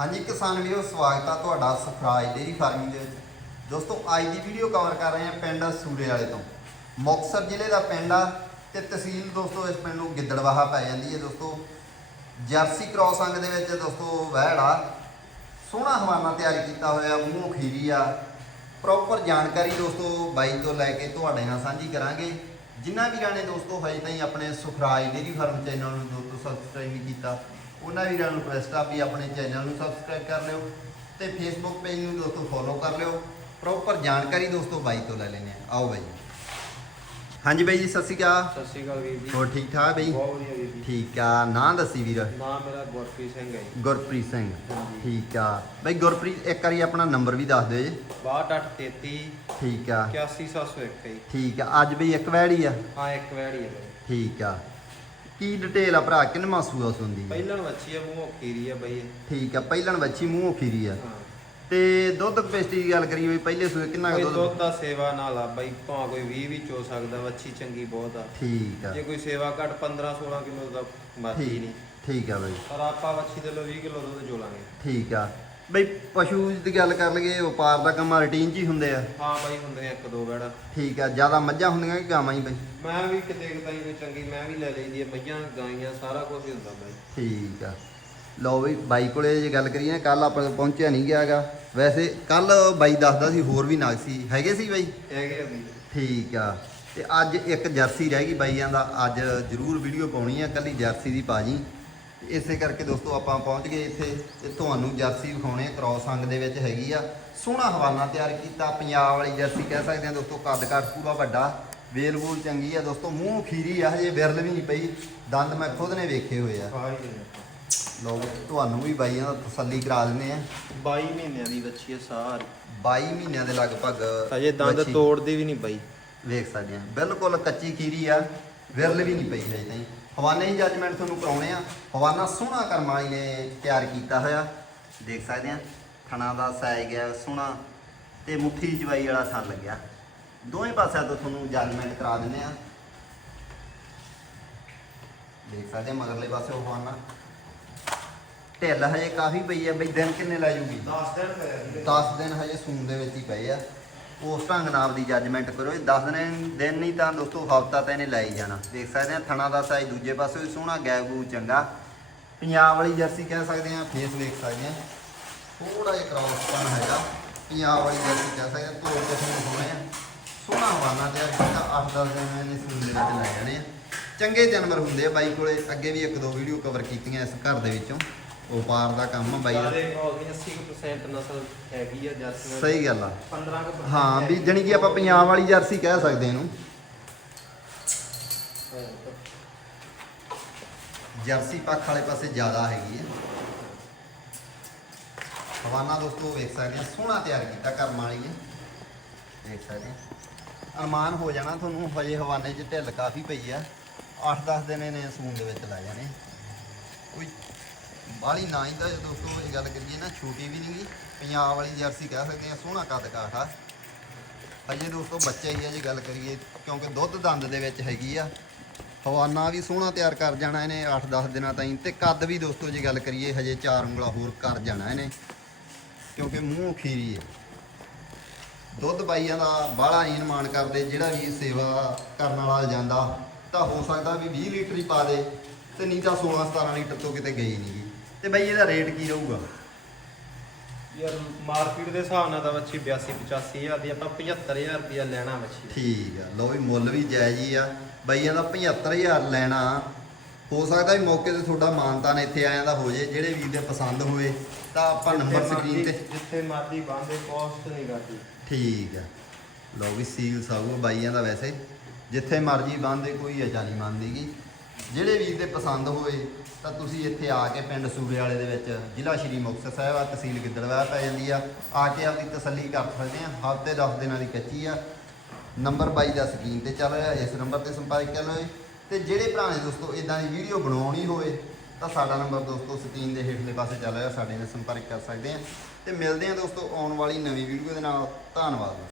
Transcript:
ਹਾਂਜੀ ਕਿਸਾਨ ਵੀਰੋ, ਸਵਾਗਤ ਆ ਤੁਹਾਡਾ ਸੁਖਰਾਜ ਡੇਰੀ ਫਾਰਮਿੰਗ ਦੇ ਵਿੱਚ। ਦੋਸਤੋ, ਅੱਜ ਦੀ ਵੀਡੀਓ ਕਵਰ ਕਰ ਰਹੇ ਹਾਂ ਪਿੰਡ ਸੂਰੇ ਵਾਲੇ ਤੋਂ। ਮੁਕਤਸਰ ਜ਼ਿਲ੍ਹੇ ਦਾ ਪਿੰਡ ਆ ਤੇ ਤਹਿਸੀਲ ਦੋਸਤੋ, ਇਸ ਪਿੰਡ ਨੂੰ ਗਿੱਦੜਵਾਹਾ ਪੈ ਜਾਂਦੀ ਹੈ ਦੋਸਤੋ। ਜਰਸੀ ਕ੍ਰਾਸ ਅੰਗ ਦੇ ਵਿੱਚ ਦੋਸਤੋ ਵਹਿੜ ਆ। ਸੋਹਣਾ ਹਵਾਨਾ ਤਿਆਰ ਕੀਤਾ ਹੋਇਆ, ਮੂੰਹ ਖੀਰੀ ਆ। ਪ੍ਰੋਪਰ ਜਾਣਕਾਰੀ ਦੋਸਤੋ ਬਾਈ ਤੋਂ ਲੈ ਕੇ ਤੁਹਾਡੇ ਨਾਲ ਸਾਂਝੀ ਕਰਾਂਗੇ। ਜਿਨ੍ਹਾਂ ਵੀਰਾਂ ਨੇ ਦੋਸਤੋ ਹਜੇ ਤਾਈਂ ਆਪਣੇ ਸੁਖਰਾਜ ਡੇਰੀ ਫਾਰਮ ਚੈਨਲ ਨੂੰ ਦੋਸਤੋ ਸਬਸਕ੍ਰਾਈਬ ਨਹੀਂ ਕੀਤਾ ਉਹਨਾਂ ਵੀਰਾਂ ਨੂੰ ਰਿਕੁਐਸਟ ਆ ਵੀ ਆਪਣੇ ਚੈਨਲ ਨੂੰ ਸਬਸਕ੍ਰਾਈਬ ਕਰ ਲਿਓ ਤੇ ਫੇਸਬੁੱਕ ਪੇਜ ਨੂੰ ਦੋਸਤੋ ਫੋਲੋ ਕਰ ਲਿਓ। ਪ੍ਰੋਪਰ ਜਾਣਕਾਰੀ ਦੋਸਤੋ ਬਾਈ ਤੋਂ ਲੈ ਲੈਣੇ ਆ ਆਓ ਬਾਈ ਹਾਂਜੀ ਬਾਈ ਜੀ ਸਤਿ ਸ਼੍ਰੀ ਅਕਾਲ। ਸਤਿ ਸ਼੍ਰੀ ਅਕਾਲ ਵੀਰ ਜੀ। ਹੋਰ ਠੀਕ ਠਾਕ ਬਾਈ? ਬਹੁਤ ਵਧੀਆ ਵੀਰ ਜੀ। ਠੀਕ ਆ। ਨਾਂ ਦੱਸੀ ਵੀਰ। ਨਾਮ ਮੇਰਾ ਗੁਰਪ੍ਰੀਤ ਸਿੰਘ ਹੈ ਜੀ। ਗੁਰਪ੍ਰੀਤ ਸਿੰਘ। ਠੀਕ ਆ। ਬਾਈ ਗੁਰਪ੍ਰੀਤ ਇੱਕ ਵਾਰੀ ਆਪਣਾ ਨੰਬਰ ਵੀ ਦੱਸ ਦਿਓ ਜੀ। 6233 ਠੀਕ ਆ। 81701 ਜੀ। ਠੀਕ ਆ। ਅੱਜ ਬਈ ਇੱਕ ਵੈੜੀ ਆ। ਹਾਂ ਇੱਕ ਵੈੜੀ ਬਈ। ਠੀਕ ਆ। ਕੀ ਡਿਟੇਲ ਆ ਭਰਾ? ਕਿੰਨਾ ਮਸੂਆ ਸੁੰਦੀ ਪਹਿਲਾਂ ਵੱਛੀ ਆ ਮੂੰਹ ਖੀਰੀ ਆ ਬਈ। ਠੀਕ ਆ ਪਹਿਲਣ ਬੱਚੀ ਮੂੰਹੋਂ ਖੀਰੀ ਆ। ਹਾਂ। ਤੇ ਦੁੱਧ ਕਪੈਸਿਟੀ ਦੀ ਗੱਲ ਕਰੀਏ ਵੀ ਪਹਿਲੇ ਸੂਏ ਕਿੰਨਾ ਕੁ ਦੁੱਧ ਦੁੱਧ ਦਾ ਸੇਵਾ ਨਾਲ ਆ ਬਈ ਭਾਵੇਂ ਕੋਈ 20 ਵੀ ਚੋ ਸਕਦਾ ਵੱਛੀ ਚੰਗੀ ਬਹੁਤ ਆ। ਠੀਕ ਆ। ਜੇ ਕੋਈ ਸੇਵਾ ਘੱਟ 15 16 ਕਿਲੋ ਦਾ ਠੀਕ ਨਹੀਂ। ਠੀਕ ਆ ਬਈ। ਪਰ ਆਪਾਂ ਵੱਛੀ ਦੇ ਲੋ 20 ਕਿਲੋ ਦੁੱਧ ਜੋਲਾਂਗੇ ਠੀਕ ਆ। ਬਈ ਪਸ਼ੂ ਦੀ ਗੱਲ ਕਰ ਲਈਏ ਵਪਾਰ ਦਾ ਕੰਮ ਰੁਟੀਨ 'ਚ ਹੀ ਹੁੰਦੇ ਆ। ਹਾਂ ਬਈ ਹੁੰਦੇ ਆ ਇੱਕ ਦੋ ਵੜਾ ਠੀਕ ਆ ਜ਼ਿਆਦਾ ਮੱਝਾਂ ਹੁੰਦੀਆਂ ਕਿ ਗਾਵਾਂ ਹੀ ਬਈ? ਮੈਂ ਵੀ ਕਿਤੇ ਕਿਤੇ ਕੋਈ ਚੰਗੀ ਮੈਂ ਵੀ ਲੈ ਲਈਦੀ ਆ ਮੱਝਾਂ ਗਾਈਆਂ ਸਾਰਾ ਕੁਝ ਹੀ ਹੁੰਦਾ ਬਈ। ਠੀਕ ਆ। ਲਓ ਬਈ ਬਾਈ ਕੋਲੇ ਜੇ ਗੱਲ ਕਰੀਏ ਕੱਲ ਆਪਾਂ ਕੋਲ ਪਹੁੰਚਿਆ ਨਹੀਂ ਗਿਆਗਾ। ਵੈਸੇ ਕੱਲ ਬਾਈ ਦੱਸਦਾ ਸੀ ਹੋਰ ਵੀ ਨਾਗ ਸੀ। ਹੈਗੇ ਸੀ ਬਾਈ? ਹੈਗੇ ਆ ਵੀ ਠੀਕ ਆ। ਤੇ ਅੱਜ ਇੱਕ ਜਰਸੀ ਰਹਿ ਗਈ ਬਾਈਆਂ ਦਾ। ਅੱਜ ਜ਼ਰੂਰ ਵੀਡੀਓ ਪਾਉਣੀ ਆ ਕੱਲੀ ਜਰਸੀ ਦੀ ਪਾਜੀ ਇਸੇ ਕਰਕੇ ਦੋਸਤੋ ਆਪਾਂ ਪਹੁੰਚ ਗਏ ਇੱਥੇ ਤੇ ਤੁਹਾਨੂੰ ਜਰਸੀ ਵਿਖਾਉਣੇ ਆ ਕ੍ਰਾਸ ਅੰਗ ਦੇ ਵਿੱਚ ਹੈਗੀ ਆ। ਸੋਹਣਾ ਹਵਾਨਾ ਤਿਆਰ ਕੀਤਾ ਪੰਜਾਬ ਵਾਲੀ ਜਰਸੀ ਕਹਿ ਸਕਦੇ ਆ ਦੋਸਤੋ ਕੱਦ ਕਾਠ ਪੂਰਾ ਵੱਡਾ ਵੇਲ ਵੂਲ ਚੰਗੀ ਆ ਦੋਸਤੋ ਮੂੰਹ ਖੀਰੀ ਆ ਹਜੇ ਵਿਰਲ ਵੀ ਨਹੀਂ ਪਈ ਦੰਦ ਮੈਂ ਖੁਦ ਨੇ ਵੇਖੇ ਹੋਏ ਆ। ਲਓ ਤੁਹਾਨੂੰ ਵੀ ਬਾਈਆਂ ਦਾ ਤਸੱਲੀ ਕਰਾ ਦਿੰਦੇ ਆ। 22 ਮਹੀਨਿਆਂ ਦੀ ਬੱਚੀ ਹੈ ਸਾਰੀ। 22 ਮਹੀਨਿਆਂ ਦੇ ਲਗਭਗ ਅਜੇ ਦੰਦ ਤੋੜਦੀ ਵੀ ਨਹੀਂ ਬਈ। ਵੇਖ ਸਕਦੇ ਆ ਬਿਲਕੁਲ ਕੱਚੀ ਖੀਰੀ ਆ। ਵਿਰਲ ਵੀ ਨਹੀਂ ਪਈ ਹੈ ਤਾਈਂ। ਹਵਾਨੇ ਹੀ ਜੱਜਮੈਂਟ ਤੁਹਾਨੂੰ ਕਰਾਉਣੇ ਆ। ਹਵਾਨਾ ਸੋਹਣਾ ਕਰਮ ਵਾਲੀ ਨੇ ਤਿਆਰ ਕੀਤਾ ਹੋਇਆ। ਦੇਖ ਸਕਦੇ ਆ ਥਣਾ ਦਾ ਸਾਇ ਗਿਆ ਸੋਹਣਾ ਤੇ ਮੁੱਠੀ ਜਵਾਈ ਵਾਲਾ ਥਣ ਲੱਗਿਆ। ਦੋਵੇਂ ਪਾਸਿਆਂ ਤੋਂ ਤੁਹਾਨੂੰ ਜੱਜਮੈਂਟ ਕਰਾ ਦਿੰਦੇ ਆ। ਦੇਖ ਸਕਦੇ ਆ ਮਗਰਲੇ ਪਾਸੇ ਹਵਾਨਾ। ਢਿੱਲ ਹਜੇ ਕਾਫੀ ਪਈ ਆ ਬਈ ਦਿਨ ਕਿੰਨੇ ਲੈ ਜੂਗੀ? 10 ਦਿਨ ਪਏ 10 ਦਿਨ ਹਜੇ ਸੂਨ ਦੇ ਵਿੱਚ ਹੀ ਪਏ ਆ। ਉਸ ਢੰਗ ਨਾਲ ਦੀ ਜੱਜਮੈਂਟ ਕਰੋ। ਇਹ 10 ਦਿਨ ਦਿਨ ਨਹੀਂ ਤਾਂ ਦੋਸਤੋ ਹਫਤਾ ਤਾਂ ਇਹਨੇ ਲੈ ਹੀ ਜਾਣਾ। ਦੇਖ ਸਕਦੇ ਆ, ਥਣਾ ਦਾ ਸਾਈਜ਼ ਦੂਜੇ ਪਾਸੇ ਵੀ ਸੋਹਣਾ ਗੈਪ ਗੂ ਚੰਗਾ। ਪੰਜਾਬ ਵਾਲੀ ਜਰਸੀ ਕਹਿ ਸਕਦੇ ਆ ਫੇਸ ਦੇਖ ਸਕਦੇ ਆ। ਥੋੜਾ ਜਿਹਾ ਕ੍ਰਾਸ ਪਨ ਹੈਗਾ। ਪੰਜਾਬ ਵਾਲੀ ਜਰਸੀ ਕਹਿ ਸਕਦੇ ਆ ਤੋੜ ਕੇ ਤੁਹਾਨੂੰ ਹੋਣੇ ਆ। ਸੋਹਣਾ ਹਵਾਨਾ ਤੇ ਜਿਹੜਾ 8-10 ਦਿਨ ਇਹਨੇ ਸੂਨ ਦੇ ਵਿੱਚ ਲੈ ਜਾਣੇ ਆ। ਚੰਗੇ ਜਾਨਵਰ ਹੁੰਦੇ ਆ ਬਾਈ ਕੋਲੇ। ਅੱਗੇ ਵੀ ਇੱਕ ਦੋ ਵੀਡੀਓ ਕਵਰ ਕੀਤੀਆਂ ਇਸ ਘਰ ਦੇ ਵਿੱਚੋਂ। ਵਪਾਰ ਦਾ ਕੰਮ ਆ ਬਾਈ ਦਾ। ਸਾਰੇ ਕੋਲ ਦੀ 80% ਨਸਲ ਹੈਗੀ ਆ ਜਰਸੀਆਂ ਸਹੀ ਗੱਲ ਆ। 15 ਕੁ percent ਹਾਂ ਵੀ ਹੈਗੀ। ਜਣੀ ਕਿ ਆਪਾਂ ਪੰਜਾਬ ਵਾਲੀ ਜਰਸੀ ਕਹਿ ਸਕਦੇ ਇਹਨੂੰ। ਜਰਸੀ ਪੱਖ ਵਾਲੇ ਪਾਸੇ ਜ਼ਿਆਦਾ ਹੈਗੀ ਹੈ ਹਵਾਨਾ ਦੋਸਤੋ ਵੇਖ ਸਕਦੇ ਆ। ਸੋਹਣਾ ਤਿਆਰ ਕੀਤਾ ਕਰਮ ਵਾਲੀ ਨੇ। ਦੇਖ ਸਕਦੇ ਆ। ਅਰਮਾਨ ਹੋ ਜਾਣਾ ਤੁਹਾਨੂੰ ਹਜੇ ਹਵਾਨੇ 'ਚ ਢਿੱਲ ਕਾਫੀ ਪਈ ਆ। 8-10 ਦਿਨ ਇਹਨੇ ਸੂਨ ਦੇ ਵਿੱਚ ਲੈ ਜਾਣੇ ਕੋਈ ਬਾਹਲੀ ਨਾ ਹੀ ਤਾਂ ਦੋਸਤੋ ਇਹ ਗੱਲ ਕਰੀਏ ਨਾ, ਛੋਟੀ ਵੀ ਨਹੀਂਗੀ ਪੰਜਾਬ ਵਾਲੀ ਜਰਸੀ ਕਹਿ ਸਕਦੇ ਆ ਸੋਹਣਾ ਕੱਦ ਕਾਠ ਆ। ਹਜੇ ਦੋਸਤੋ ਬੱਚੇ ਹੀ ਆ ਜੇ ਗੱਲ ਕਰੀਏ, ਕਿਉਂਕਿ ਦੁੱਧ ਦੰਦ ਦੇ ਵਿੱਚ ਹੈਗੀ ਆ, ਹਵਾਨਾ ਵੀ ਸੋਹਣਾ ਤਿਆਰ ਕਰ ਜਾਣਾ ਇਹਨੇ 8-10 ਦਿਨਾਂ ਤਾਈਂ। ਤੇ ਕੱਦ ਵੀ ਦੋਸਤੋ ਜੇ ਗੱਲ ਕਰੀਏ, ਹਜੇ ਚਾਰ ਉਂਗਲਾ ਹੋਰ ਕਰ ਜਾਣਾ ਇਹਨੇ, ਕਿਉਂਕਿ ਮੂੰਹ ਖੀਰੀ ਹੈ ਦੁੱਧ ਪਾਈਆਂ ਦਾ ਬਾਹਲਾ ਨਹੀਂ ਅਨੁਮਾਨ ਕਰਦੇ, ਜਿਹੜਾ ਵੀ ਸੇਵਾ ਕਰਨ ਵਾਲਾ ਜਾਂਦਾ, ਤਾਂ ਹੋ ਸਕਦਾ ਵੀ 20 ਲੀਟਰ ਹੀ ਪਾ ਦੇ, ਤੇ ਨਹੀਂ ਤਾਂ 16-17 ਲੀਟਰ ਤੋਂ ਕਿਤੇ ਗਈ ਨਹੀਂ ਤੇ ਬਾਈ ਇਹਦਾ ਰੇਟ ਕੀ ਰਹੂਗਾ? ਯਾਰ ਮਾਰਕੀਟ ਦੇ ਹਿਸਾਬ ਨਾਲ ਤਾਂ ਬੱਚੀ 82 85000 ਦੀ ਆਪਾਂ 75000 ਰੁਪਇਆ ਲੈਣਾ ਬੱਚੀ ਠੀਕ ਆ ਲੋ ਵੀ ਮੁੱਲ ਵੀ ਜਾਇਜ਼ ਹੀ ਆ। ਬਾਈਆਂ ਦਾ 75000 ਲੈਣਾ ਹੋ ਸਕਦਾ ਵੀ ਮੌਕੇ ਤੇ ਤੁਹਾਡਾ ਮਾਨਤਾਨ ਇੱਥੇ ਆਇਆਂ ਦਾ ਹੋ ਜੇ ਜਿਹੜੇ ਵੀਰ ਦੇ ਪਸੰਦ ਹੋਏ ਤਾਂ ਆਪਾਂ ਨੰਬਰ ਸਕਰੀਨ ਤੇ ਜਿੱਥੇ ਮਰਜ਼ੀ ਬੰਦੇ ਕੋਸਟ ਨਹੀਂ ਕਰਦੀ। ਠੀਕ ਆ। ਲੋ ਵੀ ਸੀਲ ਸਾਊ ਬਾਈਆਂ ਦਾ ਵੈਸੇ। ਜਿੱਥੇ ਮਰਜ਼ੀ ਬੰਦੇ ਕੋਈ ਅਜਾ ਨਹੀਂ ਮੰਨਦੀਗੀ ਜਿਹੜੇ ਵੀਰ ਦੇ ਪਸੰਦ ਹੋਵੇ ਤਾਂ ਤੁਸੀਂ ਇੱਥੇ ਆ ਕੇ ਪਿੰਡ ਸੂਬੇ ਵਾਲੇ ਦੇ ਵਿੱਚ ਜ਼ਿਲ੍ਹਾ ਸ਼੍ਰੀ ਮੁਕਤਸਰ ਸਾਹਿਬ ਆ, ਤਹਿਸੀਲ ਗਿੱਦੜਵਾਹ ਪੈ ਜਾਂਦੀ ਆ। ਆ ਕੇ ਆਪਦੀ ਤਸੱਲੀ ਕਰ ਸਕਦੇ ਆ, ਹਫ਼ਤੇ 10 ਦਿਨਾਂ ਦੀ ਕੱਚੀ ਆ। ਨੰਬਰ 22 ਦਾ ਸਕਰੀਨ ਤੇ ਚੱਲ ਰਿਹਾ, ਇਸ ਨੰਬਰ ਤੇ ਸੰਪਰਕ ਕਰ ਲਓ ਤੇ ਜਿਹੜੇ ਭਰਾ ਨੇ ਦੋਸਤੋ ਇਦਾਂ ਦੀ ਵੀਡੀਓ ਬਣਾਉਣੀ ਹੋਵੇ, ਤਾਂ ਸਾਡਾ ਨੰਬਰ ਦੋਸਤੋ ਸਕਰੀਨ ਦੇ ਹੇਠਲੇ ਪਾਸੇ ਚੱਲ ਰਿਹਾ, ਸਾਡੇ ਨਾਲ ਸੰਪਰਕ ਕਰ ਸਕਦੇ ਆ। ਤੇ ਮਿਲਦੇ ਆ ਦੋਸਤੋ ਆਉਣ ਵਾਲੀ ਨਵੀਂ ਵੀਡੀਓ ਦੇ ਨਾਲ। ਧੰਨਵਾਦ।